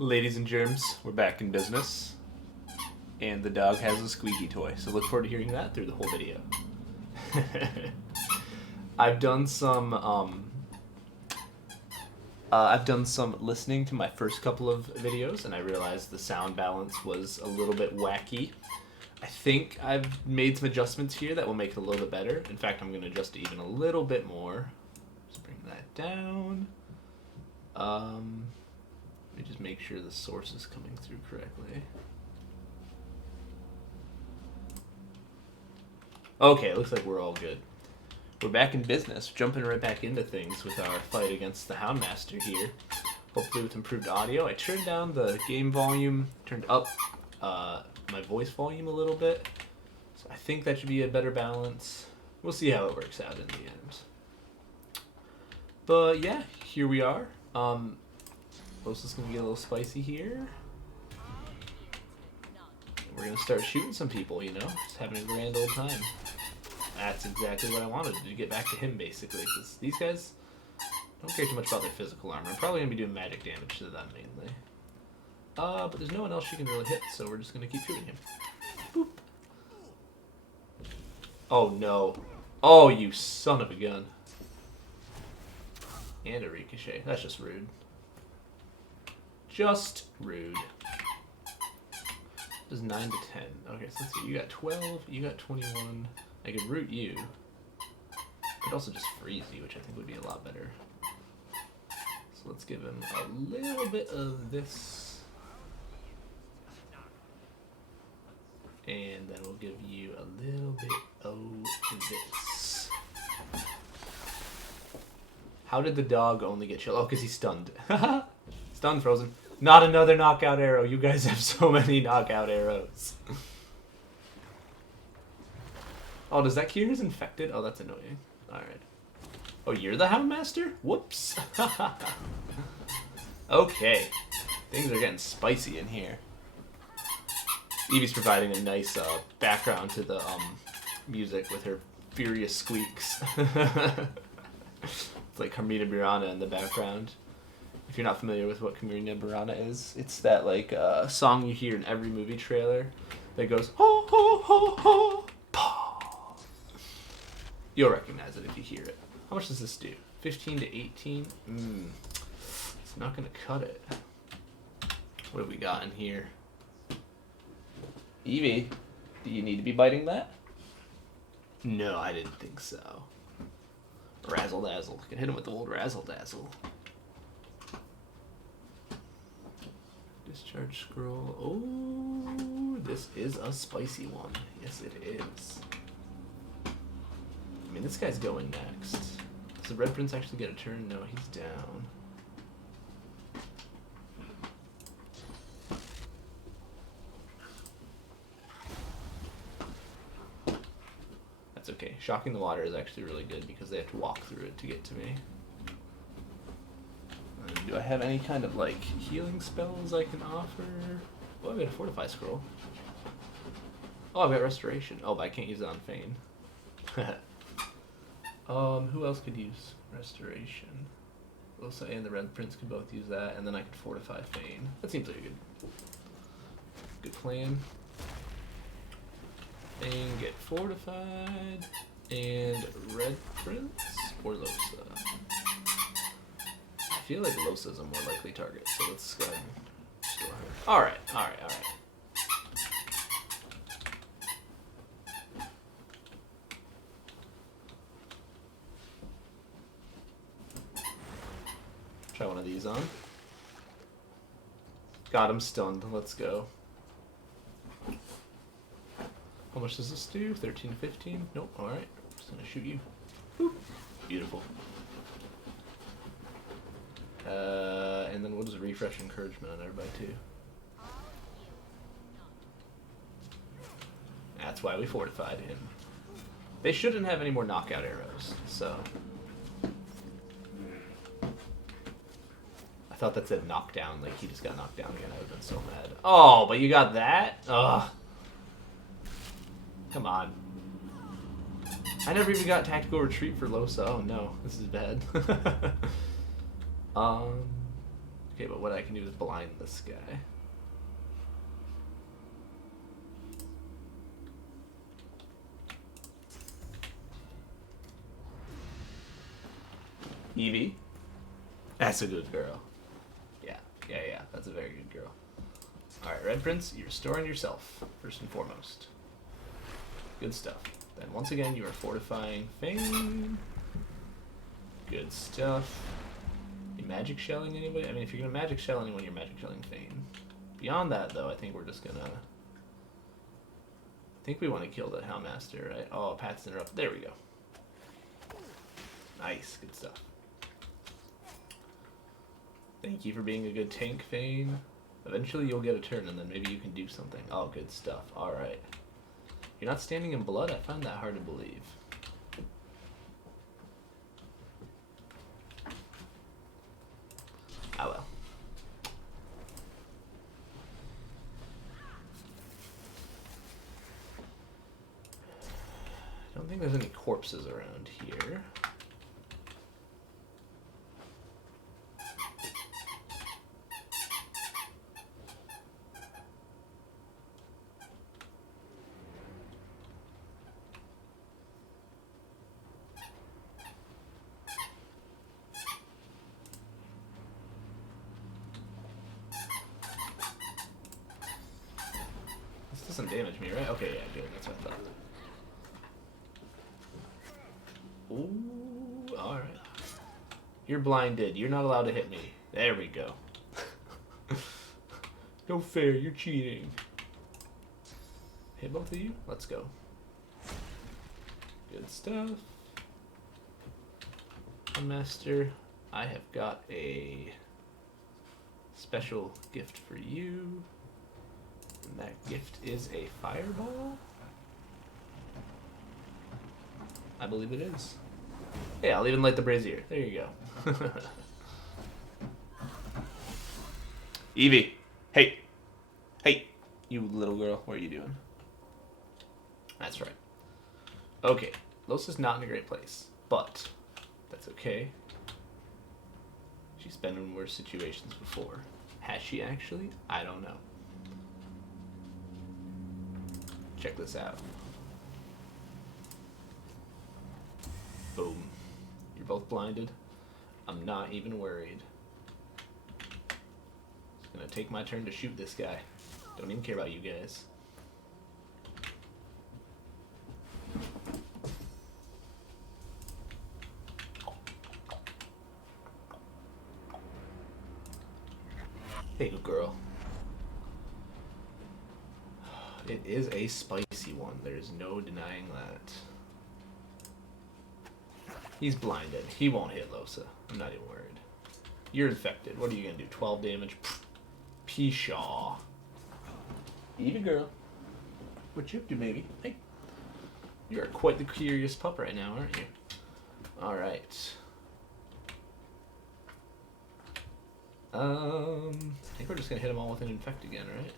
Ladies and germs, we're back in business. And the dog has a squeaky toy, so look forward to hearing that through the whole video. I've done some listening to my first couple of videos, and I realized the sound balance was a little bit wacky. I think I've made some adjustments here that will make it a little bit better. In fact, I'm going to adjust it even a little bit more. Just bring that down. Let me just make sure the source is coming through correctly. Okay, it looks like we're all good. We're back in business, jumping right back into things with our fight against the Houndmaster here. Hopefully with improved audio. I turned down the game volume, turned up my voice volume a little bit. So I think that should be a better balance. We'll see how it works out in the end. But yeah, here we are. This is going to get a little spicy here. We're going to start shooting some people, you know? Just having a grand old time. That's exactly what I wanted, to get back to him, basically. Because these guys don't care too much about their physical armor. I'm probably going to be doing magic damage to them, mainly. But there's no one else she can really hit, so we're just going to keep shooting him. Boop. Oh, no. Oh, you son of a gun. And a ricochet. That's just rude. Just rude. This is 9 to 10. Okay, so let's see. You got 12, you got 21. I could root you. I could also just freeze you, which I think would be a lot better. So let's give him a little bit of this. And then we'll give you a little bit of this. How did the dog only get chilled? Oh, because he's stunned. Stunned, frozen. Not another knockout arrow. You guys have so many knockout arrows. Oh, does that cure his infected? Oh, that's annoying. Alright. Oh, you're the Houndmaster? Whoops. Okay. Things are getting spicy in here. Evie's providing a nice background to the music with her furious squeaks. It's like Carmina Burana in the background. If you're not familiar with what Carmina Burana is, it's that like song you hear in every movie trailer that goes ho ho ho ho pa. You'll recognize it if you hear it. How much does this do? 15 to 18? It's not gonna cut it. What have we got in here? Evie, do you need to be biting that? No, I didn't think so. Razzle dazzle. Can hit him with the old razzle dazzle. Discharge scroll. Oh, this is a spicy one. Yes, it is. I mean, this guy's going next. Does the Red Prince actually get a turn? No, he's down. That's okay. Shocking the water is actually really good because they have to walk through it to get to me. Do I have any kind of, like, healing spells I can offer? Oh, I've got a Fortify Scroll. Oh, I've got Restoration. Oh, but I can't use it on Feign. Who else could use Restoration? Losa and the Red Prince could both use that, and then I could Fortify Feign. That seems like a good plan. Feign get fortified, and Red Prince or Losa? I feel like Losa's a more likely target, so let's go ahead and store her. Alright. Try one of these on. Got him stunned. Let's go. How much does this do? 13, 15? Nope. Alright. Just gonna shoot you. Boop. Beautiful. And then we'll just refresh encouragement on everybody too. That's why we fortified him. They shouldn't have any more knockout arrows, so. I thought that said knockdown, like he just got knocked down again. I would have been so mad. Oh, but you got that? Ugh. Come on. I never even got tactical retreat for Losa. Oh no, this is bad. Okay, but what I can do is blind this guy. Evie? That's a good girl. Yeah, that's a very good girl. Alright, Red Prince, you're restoring yourself, first and foremost. Good stuff. Then once again, you are fortifying Fame. Good stuff. You magic shelling anybody? I mean, if you're gonna magic shell anyone, you're magic shelling Fame. Beyond that, though, I think we're just gonna... I think we want to kill the Hellmaster, right? Oh, Pat's interrupted. There we go. Nice, good stuff. Thank you for being a good tank, Fame. Eventually you'll get a turn, and then maybe you can do something. Oh, good stuff. Alright. You're not standing in blood? I find that hard to believe. Ah, well. I don't think there's any corpses around here. Doesn't damage me, right? Okay, yeah, good. That's what I thought. Ooh, alright. You're blinded. You're not allowed to hit me. There we go. No fair, you're cheating. Hit both of you? Let's go. Good stuff. Master, I have got a special gift for you. And that gift is a fireball? I believe it is. Yeah, I'll even light the brazier. There you go. Evie. Hey. Hey. You little girl. What are you doing? That's right. Okay. Los is not in a great place. But that's okay. She's been in worse situations before. Has she actually? I don't know. Check this out. Boom. You're both blinded. I'm not even worried. It's gonna take my turn to shoot this guy. Don't even care about you guys. Hey, good girl. It is a spicy one. There's no denying that. He's blinded. He won't hit Losa. I'm not even worried. You're infected. What are you going to do? 12 damage? Pshaw. Evie girl. What you up to, maybe? Hey. You're quite the curious pup right now, aren't you? Alright. I think we're just going to hit them all with an infect again, right?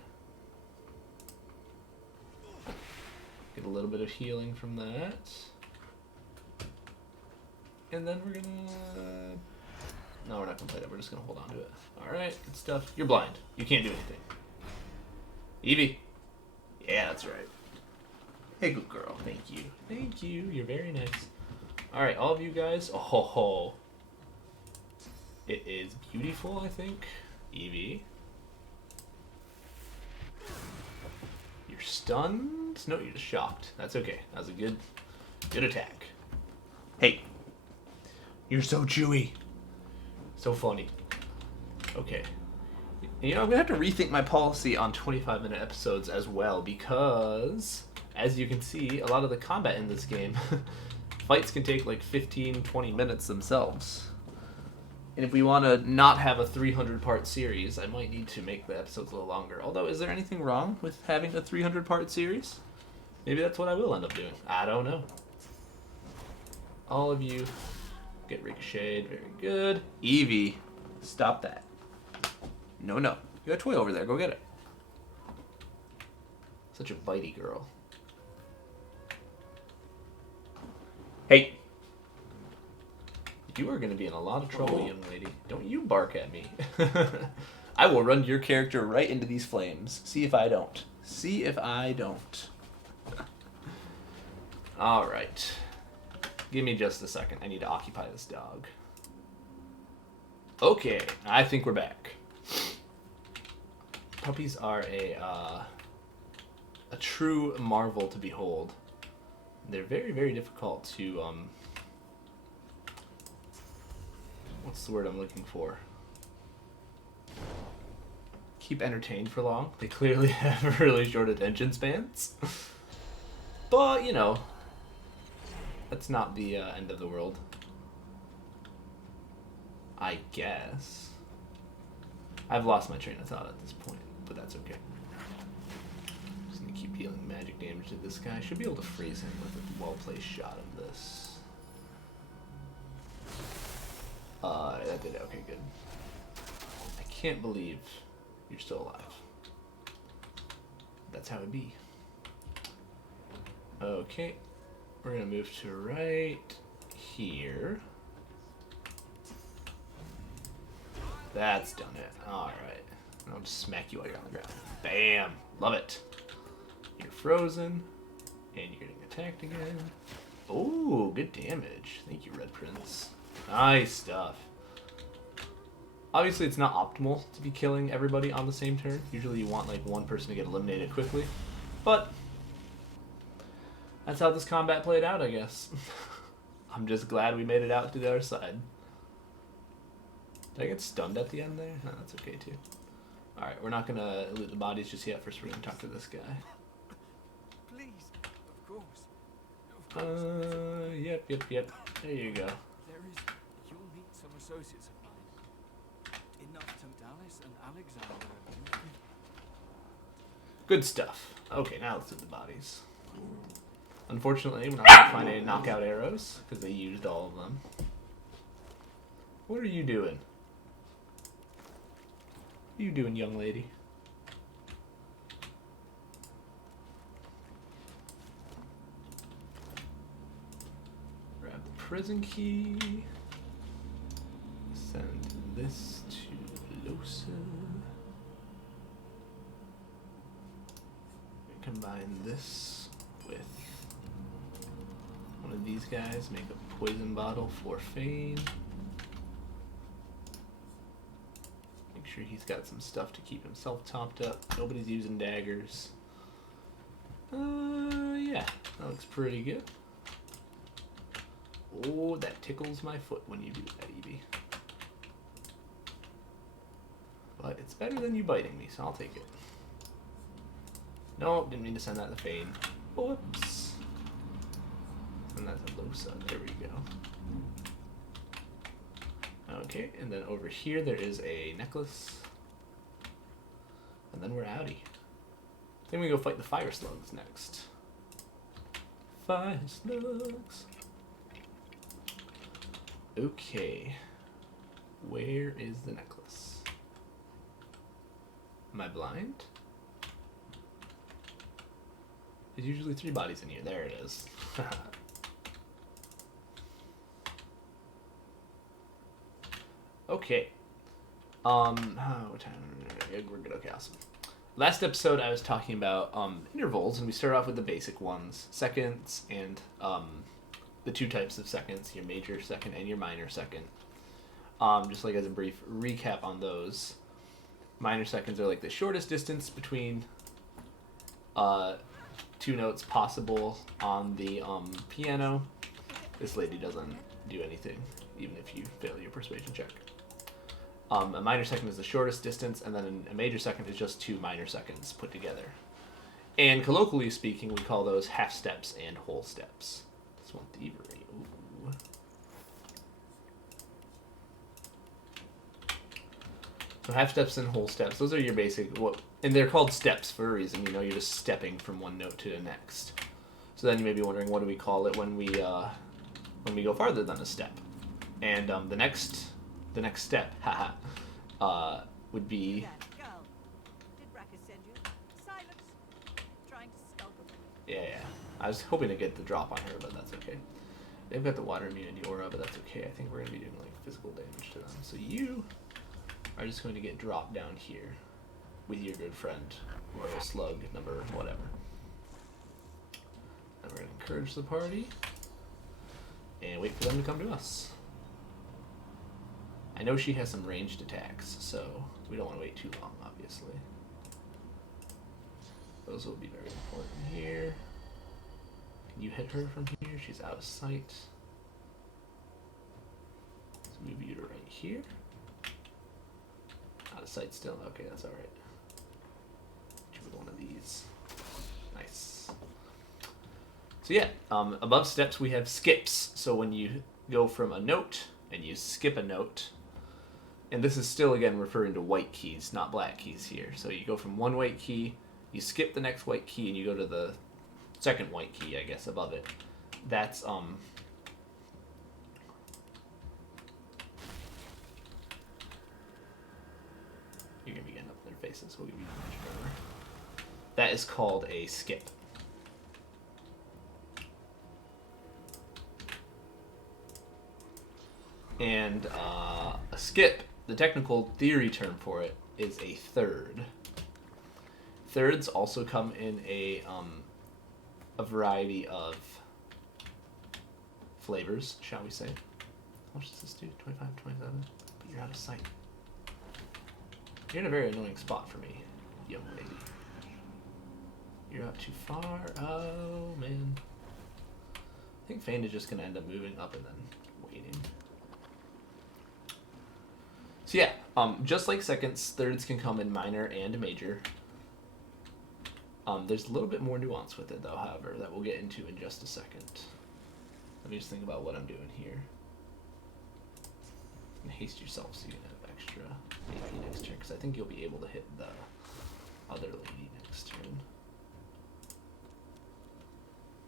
Get a little bit of healing from that. And then we're gonna... No, we're not gonna play that. We're just gonna hold on to it. Alright, good stuff. You're blind. You can't do anything. Evie. Yeah, that's right. Hey, good girl. Thank you. Thank you. You're very nice. Alright, all of you guys. Oh, ho, ho. It is beautiful, I think. Evie. You're stunned? No, you're just shocked. That's okay. That was a good attack. Hey. You're so chewy. So funny. Okay. You know, I'm going to have to rethink my policy on 25-minute episodes as well because, as you can see, a lot of the combat in this game, fights can take like 15, 20 minutes themselves. And if we want to not have a 300-part series, I might need to make the episodes a little longer. Although, is there anything wrong with having a 300-part series? Maybe that's what I will end up doing. I don't know. All of you get ricocheted. Very good. Evie, stop that. No, no. You got a toy over there. Go get it. Such a bitey girl. Hey. You are going to be in a lot of trouble, young lady. Don't you bark at me. I will run your character right into these flames. See if I don't. See if I don't. Alright. Give me just a second. I need to occupy this dog. Okay, I think we're back. Puppies are a true marvel to behold. They're very, very difficult to, what's the word I'm looking for? Keep entertained for long. They clearly have really short attention spans. But, you know, that's not the end of the world. I guess. I've lost my train of thought at this point, but that's okay. Just gonna keep dealing magic damage to this guy. Should be able to freeze him with a well-placed shot of this. That did it. Okay, good. I can't believe you're still alive. That's how it be. Okay, we're gonna move to right here. That's done it. Alright. I'll just smack you while you're on the ground. Bam! Love it. You're frozen. And you're getting attacked again. Oh, good damage. Thank you, Red Prince. Nice stuff. Obviously, it's not optimal to be killing everybody on the same turn. Usually you want like one person to get eliminated quickly. But that's how this combat played out, I guess. I'm just glad we made it out to the other side. Did I get stunned at the end there? No, that's okay too. Alright, we're not gonna loot the bodies just yet. First, we're gonna talk to this guy. Please, of course. Yep. There you go. There is. You'll meet some associates of mine. In Dallas and Alexander. Good stuff. Okay, now let's loot the bodies. Unfortunately, we're not gonna find any knockout arrows because they used all of them. What are you doing? What are you doing, young lady? Grab the prison key. Send this to Losa. Combine this with one of these guys. Make a poison bottle for Fane. Sure he's got some stuff to keep himself topped up. Nobody's using daggers. Yeah, that looks pretty good. Oh, that tickles my foot when you do that, Evie. But it's better than you biting me, so I'll take it. Nope, didn't mean to send that to Fane. Whoops. And that's a Losa. There we go. Okay, and then over here there is a necklace. And then we're outie. Then we go fight the fire slugs next. Fire slugs. Okay. Where is the necklace? Am I blind? There's usually 3 bodies in here. There it is. Okay. What time? We're good. Okay, awesome. Last episode, I was talking about intervals, and we started off with the basic ones, seconds, and the 2 types of seconds: your major second and your minor second. Just like as a brief recap on those, minor seconds are like the shortest distance between 2 notes possible on the piano. This lady doesn't do anything, even if you fail your persuasion check. A minor second is the shortest distance, and then a major second is just 2 minor seconds put together. And colloquially speaking, we call those half steps and whole steps. This one, thievery. Ooh. So half steps and whole steps, those are your basic, and they're called steps for a reason. You know, you're just stepping from one note to the next. So then you may be wondering, what do we call it when we go farther than a step? And the next step, would be. Yeah. I was hoping to get the drop on her, but that's okay. They've got the water immunity aura, but that's okay. I think we're going to be doing like physical damage to them. So you are just going to get dropped down here with your good friend, Royal Slug number whatever. And we're going to encourage the party and wait for them to come to us. I know she has some ranged attacks, so we don't want to wait too long, obviously. Those will be very important here. Can you hit her from here? She's out of sight. Let's move you to right here. Out of sight still? Okay, that's alright. Hit you with one of these. Nice. So yeah, above steps we have skips. So when you go from a note and you skip a note, and this is still again referring to white keys, not black keys here. So you go from one white key, you skip the next white key, and you go to the second white key, I guess, above it. That's you're gonna be getting up in their faces. We'll give you damage forever. That is called a skip. And a skip, the technical theory term for it, is a third. Thirds also come in a variety of flavors, shall we say. How much does this do? 25, 27? But you're out of sight. You're in a very annoying spot for me, young lady. You're out too far. Oh, man. I think Fane is just going to end up moving up and then waiting. So yeah, just like seconds, thirds can come in minor and major. There's a little bit more nuance with it, though, however, that we'll get into in just a second. Let me just think about what I'm doing here. And haste yourself so you can have extra AP next turn, because I think you'll be able to hit the other lady next turn.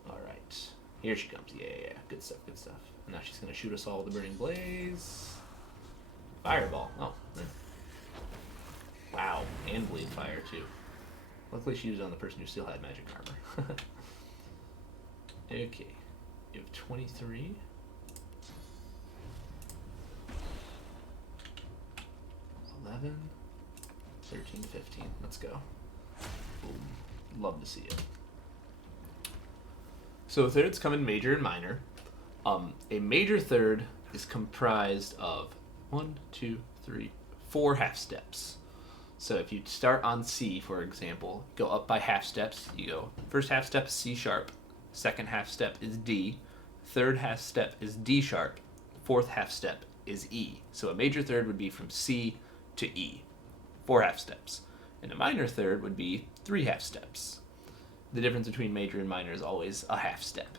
Alright. Here she comes. Yeah. Good stuff, good stuff. And now she's going to shoot us all with the Burning Blaze. Fireball. Oh. Wow. And Bleed Fire, too. Luckily she used it on the person who still had magic armor. Okay. You have 23. 11. 13, 15. Let's go. Boom. Love to see it. So thirds come in major and minor. A major third is comprised of 4 half steps. So if you start on C, for example, go up by half steps. You go first half step is C sharp, second half step is D, third half step is D sharp, fourth half step is E. So a major third would be from C to E, 4 half steps. And a minor third would be 3 half steps. The difference between major and minor is always a half step.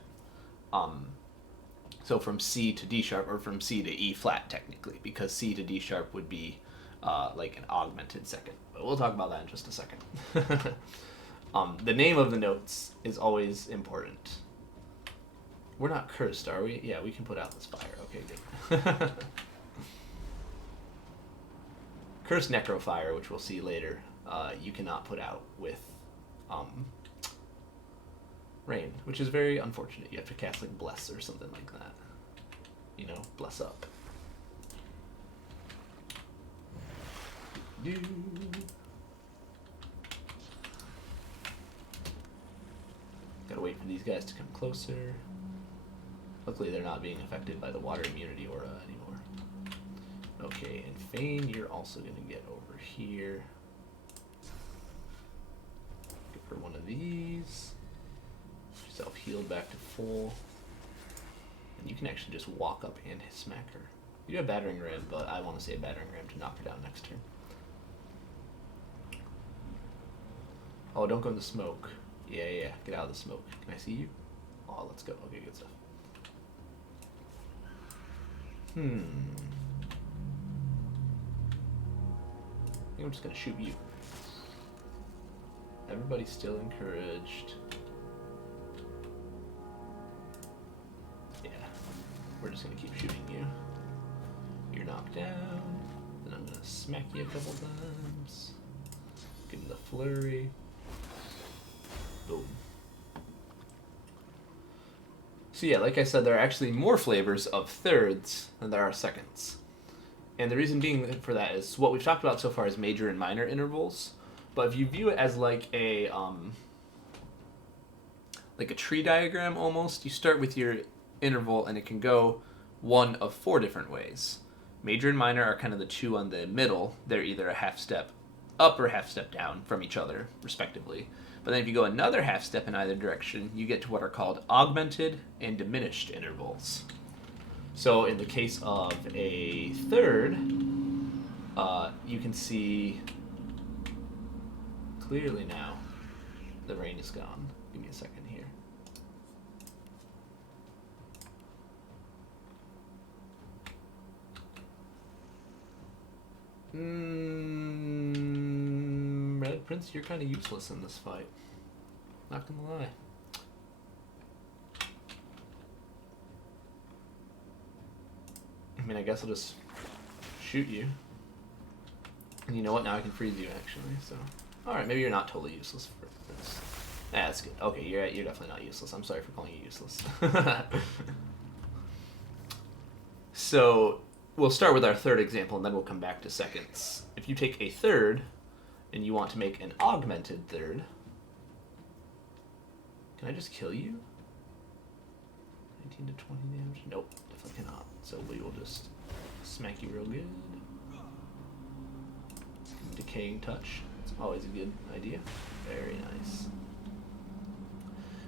So from C to D sharp, or from C to E flat, technically, because C to D sharp would be like an augmented second. But we'll talk about that in just a second. The name of the notes is always important. We're not cursed, are we? Yeah, we can put out this fire. Okay, good. Cursed Necrofire, which we'll see later, you cannot put out with Rain, which is very unfortunate. You have to cast like Bless or something like that. You know, bless up. Gotta wait for these guys to come closer. Luckily they're not being affected by the water immunity aura anymore. Okay, and Fane, you're also gonna get over here. Give her one of these. Self-healed back to full. And you can actually just walk up and smack her. You have Battering Ram, but I want to say a Battering Ram to knock her down next turn. Oh, don't go in the smoke. Yeah. Get out of the smoke. Can I see you? Oh, let's go. Okay, good stuff. I think I'm just going to shoot you. Everybody's still encouraged. Yeah. We're just going to keep shooting you. You're knocked down. Then I'm going to smack you a couple times. Give him the flurry. Boom. So yeah, like I said, there are actually more flavors of thirds than there are seconds. And the reason being for that is what we've talked about so far is major and minor intervals. But if you view it as like a tree diagram almost, you start with your interval and it can go one of 4 different ways. Major and minor are kind of the two on the middle. They're either a half step up or half step down from each other, respectively. But then if you go another half step in either direction, you get to what are called augmented and diminished intervals. So in the case of a third, you can see clearly now the rain is gone. Give me a second here. Red Prince, you're kind of useless in this fight. Not gonna lie. I mean, I guess I'll just shoot you. And you know what? Now I can freeze you, actually. So, all right, maybe you're not totally useless for this. Ah, that's good. Okay, you're definitely not useless. I'm sorry for calling you useless. So we'll start with our third example, and then we'll come back to seconds. If you take a third, and you want to make an augmented third, can I just kill you? 19 to 20 damage? Nope, definitely cannot. So we will just smack you real good. Decaying touch. It's always a good idea. Very nice.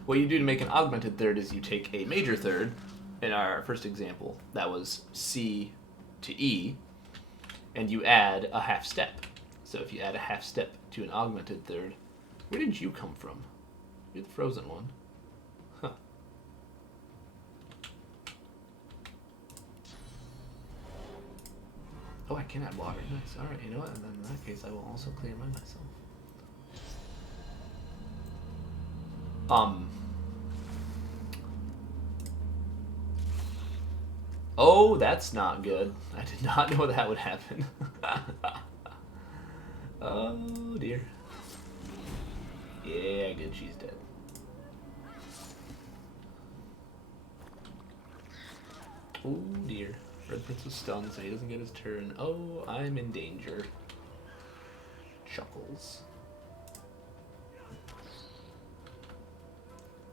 What you do to make an augmented third is you take a major third. In our first example, that was C to E, and you add a half step. So if you add a half step to an augmented third, where did you come from? You're the frozen one. Huh. Oh, I can add water. Nice. Alright, you know what? And then in that case, I will also clear mine myself. Oh, that's not good. I did not know that would happen. Oh, dear. Yeah, good. She's dead. Oh, dear. Red Prince is stunned, so he doesn't get his turn. Oh, I'm in danger. Chuckles.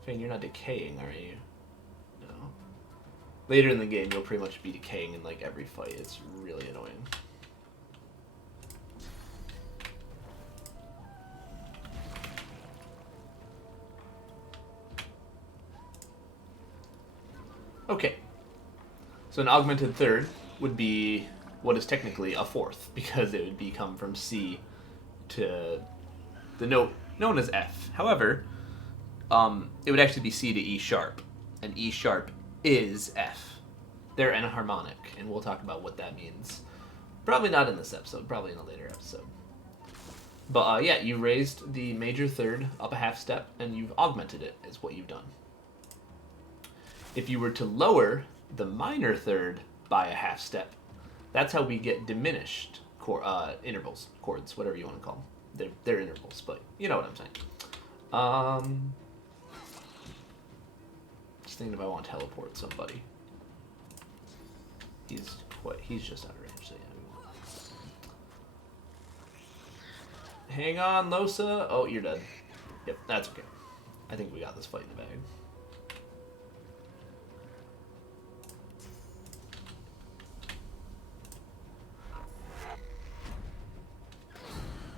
Fane, you're not decaying, are you? No. Later in the game, you'll pretty much be decaying in like every fight. It's really annoying. Okay. So an augmented third would be what is technically a fourth, because it would become from C to the note known as F. However, it would actually be C to E sharp, and E sharp is F. They're enharmonic, and we'll talk about what that means. Probably not in this episode, probably in a later episode. But yeah, you raised the major third up a half step, and you've augmented it, is what you've done. If you were to lower the minor third by a half step, that's how we get diminished intervals, chords, whatever you want to call them. They're intervals, but you know what I'm saying. Just thinking if I want to teleport somebody. He's just out of range, so yeah, we won't. Hang on, Losa. Oh, you're dead. Yep, that's okay. I think we got this fight in the bag.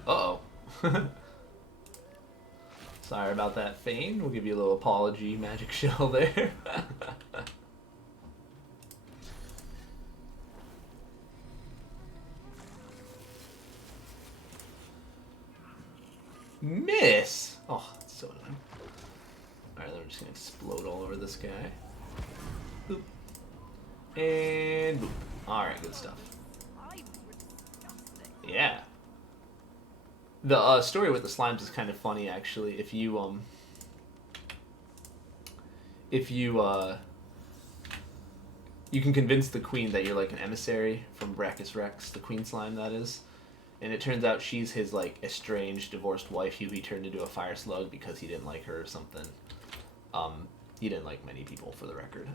Uh-oh. Sorry about that, Fane. We'll give you a little apology magic shell there. Miss! Oh, that's so annoying. Alright, then we're just gonna explode all over this guy. Boop. And boop. Alright, good stuff. Yeah. The story with the slimes is kind of funny, actually. If you can convince the queen that you're like an emissary from Brachus Rex, the queen slime that is, and it turns out she's his like estranged, divorced wife who he turned into a fire slug because he didn't like her or something. He didn't like many people, for the record.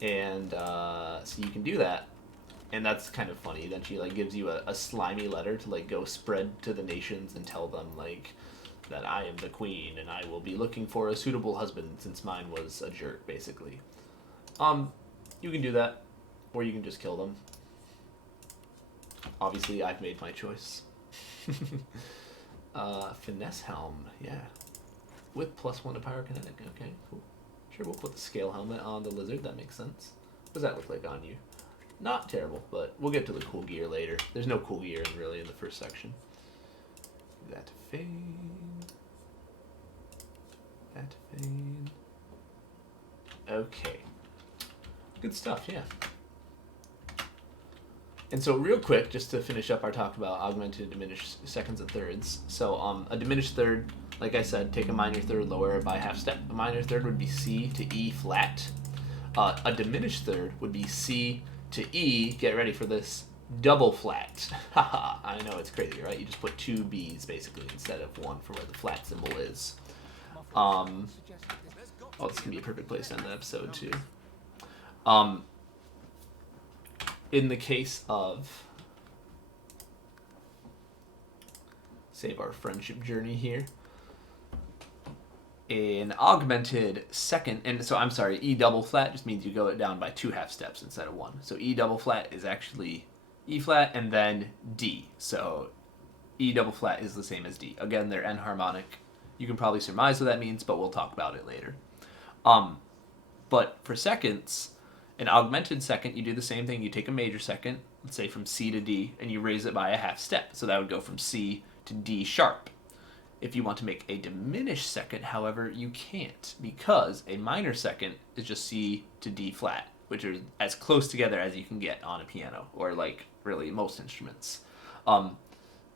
And so you can do that, and that's kind of funny. Then she like gives you a slimy letter to like go spread to the nations and tell them like that I am the queen and I will be looking for a suitable husband since mine was a jerk, basically. You can do that, or you can just kill them. Obviously, I've made my choice. Finesse helm, yeah. With +1 to pyrokinetic, okay, cool. Sure, we'll put the scale helmet on the lizard, that makes sense. What does that look like on you? Not terrible, but we'll get to the cool gear later. There's no cool gear really in the first section. That fade. That fade. Okay. Good stuff, yeah. And so real quick, just to finish up our talk about augmented and diminished seconds and thirds. So a diminished third, like I said, take a minor third, lower it by half step. A minor third would be C to E flat. A diminished third would be C to E, get ready for this, double flat. Haha, I know, it's crazy, right? You just put 2 B's basically instead of 1 for where the flat symbol is. Oh, this can be a perfect place to end the episode too. In the case of, save our friendship journey here, an augmented second, and so I'm sorry, E double flat just means you go it down by 2 half steps instead of 1. So E double flat is actually E flat and then D. So E double flat is the same as D. Again, they're enharmonic. You can probably surmise what that means, but we'll talk about it later. But for seconds, an augmented second, you do the same thing. You take a major second, let's say from C to D, and you raise it by a half step. So that would go from C to D sharp. If you want to make a diminished second, however, you can't, because a minor second is just C to D flat, which are as close together as you can get on a piano, or like really most instruments.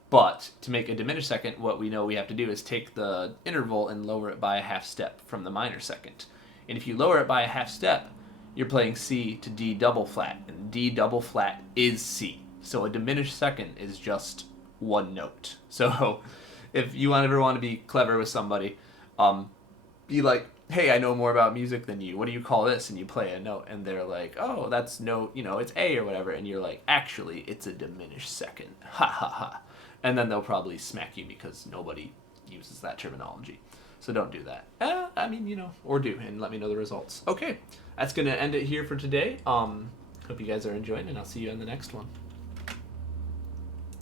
But to make a diminished second, what we know we have to do is take the interval and lower it by a half step from the minor second. And if you lower it by a half step, you're playing C to D double flat, and D double flat is C. So a diminished second is just 1 note. So if you ever want to be clever with somebody, be like, hey, I know more about music than you. What do you call this? And you play a note, and they're like, oh, that's note, it's A or whatever. And you're like, actually, it's a diminished second. Ha ha ha. And then they'll probably smack you because nobody uses that terminology. So don't do that. Or do, and let me know the results. Okay, that's going to end it here for today. Hope you guys are enjoying, and I'll see you in the next one.